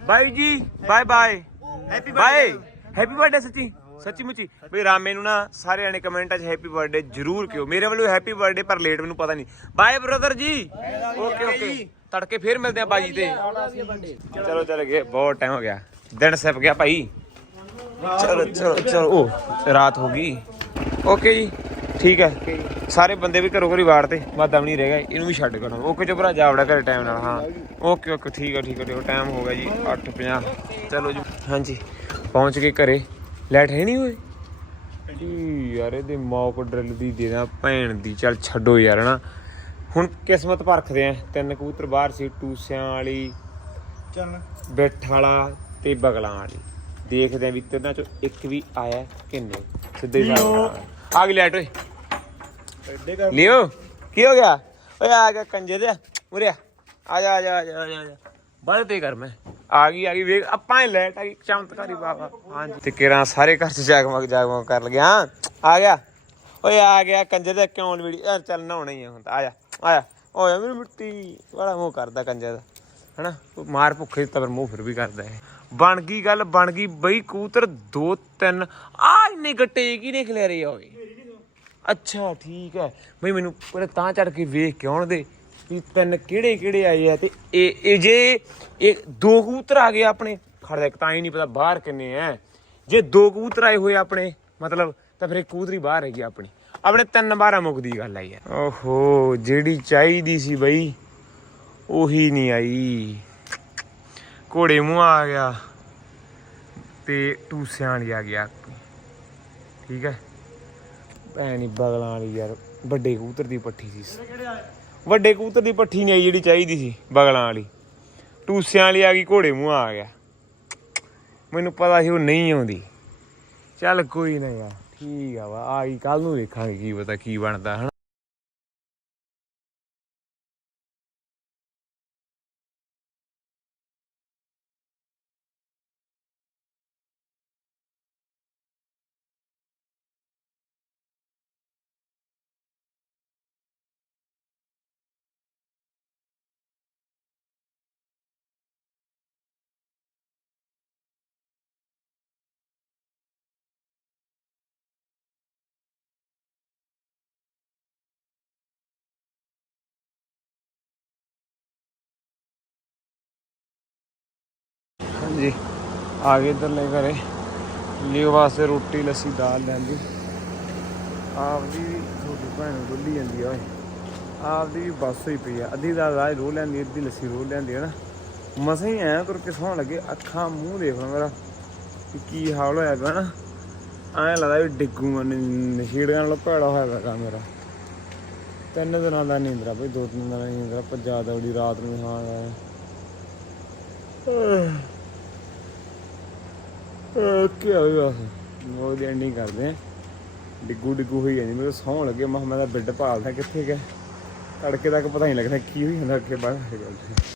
ਬਾਈ ਜੀ bye bye. Happy bye. Happy birthday ਸੱਚੀ। ਸੱਚੀ ਮੁੱਚੀ। ਬਈ ਰਾਮੇ ਨੂੰ ਨਾ ਸਾਰਿਆਂ ਨੇ ਕਮੈਂਟਾਂ 'ਚ ਹੈਪੀ ਬਰਥਡੇ ਜ਼ਰੂਰ ਕਿਓ ਮੇਰੇ ਵੱਲੋਂ ਹੈਪੀ ਬਰਥਡੇ ਪਰ ਲੇਟ ਮੈਨੂੰ ਪਤਾ ਨਹੀਂ। ਬਾਏ ਬ੍ਰਦਰ ਜੀ। ਓਕੇ ਓਕੇ ਤੜਕੇ ਫੇਰ ਮਿਲਦੇ ਆ ਬਾਜੀ ਤੇ। ਚਲੋ ਚਲ ਗਏ। ਬਹੁਤ ਟਾਈਮ ਹੋ ਗਿਆ। ਦਿਨ ਸਿਪ ਗਿਆ ਭਾਈ। ਚਲੋ ਚਲੋ ਚਲੋ। ਉਹ ਰਾਤ ਹੋ ਗਈ। ਓਕੇ ਜੀ। ਠੀਕ ਹੈ। ਸਾਰੇ ਬੰਦੇ ਵੀ ਘਰੋਂ ਘਰੀ ਵਾੜ ਤੇ ਵਾਦਾ ਵੀ ਨਹੀਂ ਰਹਿ ਗਿਆ ਇਹਨੂੰ ਵੀ ਛੱਡ ਕਰੋ ਓਕੇ ਜੋ ਭਰਾ ਜਾਵੜਾ ਘਰੇ ਟਾਈਮ ਨਾਲ ਹਾਂ। ਓਕੇ ਓਕੇ ਠੀਕ ਹੈ ਠੀਕ ਹੈ ਠੀਕ ਟਾਈਮ ਹੋ ਗਿਆ ਜੀ 8:50 ਚਲੋ ਜੀ ਹਾਂਜੀ ਪਹੁੰਚ ਗਏ ਘਰੇ। ਲੈਟ ਹੈ ਨਹੀਂ ਹੋਏ ਕੀ ਯਾਰ ਇਹਦੇ ਮੌਕ ਡਰਿਲ ਦੀ ਦੇ ਦਾਂ ਭੈਣ ਦੀ। ਚੱਲ ਛੱਡੋ ਯਾਰ ਨਾ ਹੁਣ ਕਿਸਮਤ ਪਰਖਦੇ ਆ। ਤਿੰਨ ਕਬੂਤਰ ਬਾਹਰ ਸੀ ਟੂਸਿਆਂ ਵਾਲੀ ਚੱਲ। ਬਿੱਠ ਵਾਲਾ ਤੇ ਬਗਲਾਂ ਵਾਲੀ। ਦੇਖਦੇ ਆ ਵੀ ਤਿੰਨਾਂ ਚੋਂ ਇੱਕ ਵੀ ਆਇਆ ਕਿ ਨਹੀਂ। ਸਿੱਧੇ ਹੀ ਹਿਸਾਬ ਨਾਲ। ਆ ਗਈ ਲੈਟ ਓਏ। ਕਰ ਲਿਓ ਕੀ ਹੋ ਗਿਆ? ਓਏ ਆ ਗਿਆ ਕੰਜੇ ਦੇ ਉਰੇ ਆ ਜਾ ਆ ਜਾ ਆ ਜਾ ਆ ਜਾ, ਬੜੇ ਤੇ ਕਰ ਮੈਂ। ਆ ਗਈ ਆ ਗਈ ਵੇਖ ਆਪਾਂ ਹੀ ਲੈਟ ਆ ਗਈ ਚਮਤਕਾਰੀ ਬਾਬਾ। ਹਾਂਜੀ। ਤੇ ਕਿਰਾਂ ਸਾਰੇ ਘਰ ਚ ਜਾਗਮਗ ਜਾਗਮਗ ਕਰ ਲਗੇ ਆ ਗਿਆ। ਓਏ ਆ ਗਿਆ ਕੰਜੇ ਦੇ ਕਿਉਂ ਵੀਡੀ ਯਾਰ ਚੱਲ ਨਹਾਉਣਾ ਹੀ ਆ ਹੁਣ ਤਾਂ। ਆ ਜਾ ਆ ਜਾ। ਓਏ ਮੇਰੀ ਮਿੱਟੀ ਬੜਾ ਮੂੰਹ ਕਰਦਾ ਕੰਜੇ ਦਾ। ਹਨਾ? ਮਾਰ ਭੁੱਖੇ ਤਾਂ ਫਿਰ ਮੂੰਹ ਫਿਰ ਵੀ ਕਰਦਾ ਹੈ ਬਣ ਗਈ ਗੱਲ ਬਣ ਗਈ ਬਈ ਕੂਤਰ ਦੋ ਤਿੰਨ। ਆ ਇੰਨੇ ਗੱਟੇ ਕੀ ਨੇ ਖਿਲਾਰੇ ਆ ਓਏ? ਅੱਛਾ, ਠੀਕ ਹੈ। ਬਈ ਮੈਨੂੰ ਪਹਿਲੇ ਤਾਂ ਚੜ ਕੇ ਵੇਖ ਕੇ ਆਉਣ ਦੇ ਵੀ ਤਿੰਨ ਕਿਹੜੇ ਕਿਹੜੇ ਆਏ ਆ ਤੇ ਇਹ ਇਹ ਜੇ ਇਹ ਦੋ ਕਬੂਤਰ ਆ ਗਏ ਆਪਣੇ। ਖੜਦਾ ਇੱਕ ਤਾਂ ਹੀ ਨਹੀਂ ਪਤਾ ਬਾਹਰ ਕਿੰਨੇ ਆ। ਜੇ ਦੋ ਕਬੂਤਰ ਆਏ ਹੋਏ ਆਪਣੇ, ਮਤਲਬ ਤਾਂ ਫਿਰ ਇੱਕ ਕਬੂਤਰੀ ਬਾਹਰ ਹੈਗੀ ਆਪਣੀ। ਆਪਣੇ ਤਿੰਨ ਬਾਰਾਂ ਮੁੱਕਦੀ ਗੱਲ ਆਈ ਆ। ਓਹੋ, ਜਿਹੜੀ ਚਾਹੀਦੀ ਸੀ ਬਈ, ਉਹੀ ਨਹੀਂ ਆਈ। ਘੋੜੇ ਮੂੰਹ ਆ ਗਿਆ ਤੇ ਟੂਸਿਆਂ ਵਾਲੀ ਆ ਗਿਆ ਠੀਕ ਹੈ? ਐ ਨਹੀਂ ਬਗਲਾਂ ਵਾਲੀ ਯਾਰ, ਵੱਡੇ ਕਬੂਤਰ ਦੀ ਪੱਠੀ ਸੀ। ਵੱਡੇ ਕਬੂਤਰ ਦੀ ਪੱਠੀ ਨਹੀਂ ਆਈ ਜਿਹੜੀ ਚਾਹੀਦੀ ਸੀ, ਬਗਲਾਂ ਵਾਲੀ। ਟੂਸਿਆਂ ਵਾਲੀ ਆ ਗਈ, ਘੋੜੇ ਮੂੰਹ ਆ ਗਿਆ। ਮੈਨੂੰ ਪਤਾ ਸੀ ਉਹ ਨਹੀਂ ਆਉਂਦੀ। ਚੱਲ ਕੋਈ ਨਾ ਯਾਰ, ਠੀਕ ਆ ਵਾ, ਆ ਗਈ ਕੱਲ ਨੂੰ ਦੇਖਾਂਗੇ ਕੀ ਪਤਾ ਕੀ ਬਣਦਾ ਹਾਂਜੀ। ਆ ਗਏ ਇੱਧਰਲੇ ਘਰੇ। ਲਿਓ ਵਾਸਤੇ ਰੋਟੀ, ਲੱਸੀ, ਦਾਲ ਲੈਂਦੀ ਆਪਦੀ ਵੀ ਛੋਟੀ ਭੈਣ ਡੁੱਲੀ ਜਾਂਦੀ ਆ, ਓਏ। ਆਪਦੀ ਵੀ ਬੱਸ ਹੋਈ ਪਈ ਆ। ਅੱਧੀ ਦਾ ਰਾਜ ਰੋ ਲੈਂਦੀ ਅੱਧੀ ਲੱਸੀ ਰੋ ਲੈਂਦੀ ਹੈ ਨਾ ਮਸਾਂ ਹੀ ਐਂ ਤੁਰ ਕੇ ਸੌਣ ਲੱਗੇ। ਅੱਖਾਂ, ਮੂੰਹ ਦੇਖ ਲੈ ਮੇਰਾ, ਵੀ ਕੀ ਹਾਲ ਹੋਇਆ ਪਿਆ ਨਾ ਐਂ ਲੱਗਦਾ ਵੀ ਡਿੱਗੂ ਮੈਂ ਨਸ਼ੀੜਾਂ ਨਾਲ ਭੈੜਾ ਹੋਇਆ ਪਿਆ ਕੰਮ ਮੇਰਾ। ਤਿੰਨ ਦਿਨਾਂ ਦਾ ਨੀਂਦਰਾ ਬਈ, ਦੋ ਤਿੰਨ ਦਿਨਾਂ ਦਾ ਨੀਂਦਰਾ ਭੱਜਾ ਦੌੜੀ ਰਾਤ ਨੂੰ ਹਾਂ। ਕੀ ਹੋਇਆ? ਉਹ ਦੀ ਐਂਡਿੰਗ ਕਰਦੇ ਆ। ਡਿੱਗੂ ਡਿੱਗੂ ਹੋਈ ਜਾਂਦੀ। ਮੈਨੂੰ ਸੌਣ ਲੱਗੇ। ਮੈਂ ਕਿਹਾ ਮੈਂ ਤਾਂ ਬਿੱਡ ਭਾਲਦਾ। ਕਿੱਥੇ ਗਿਆ? ਤੜਕੇ ਤੱਕ ਪਤਾ ਨਹੀਂ ਲੱਗਦਾ ਕੀ ਹੋਈ ਜਾਂਦਾ। ਅੱਗੇ ਬਾਹਰ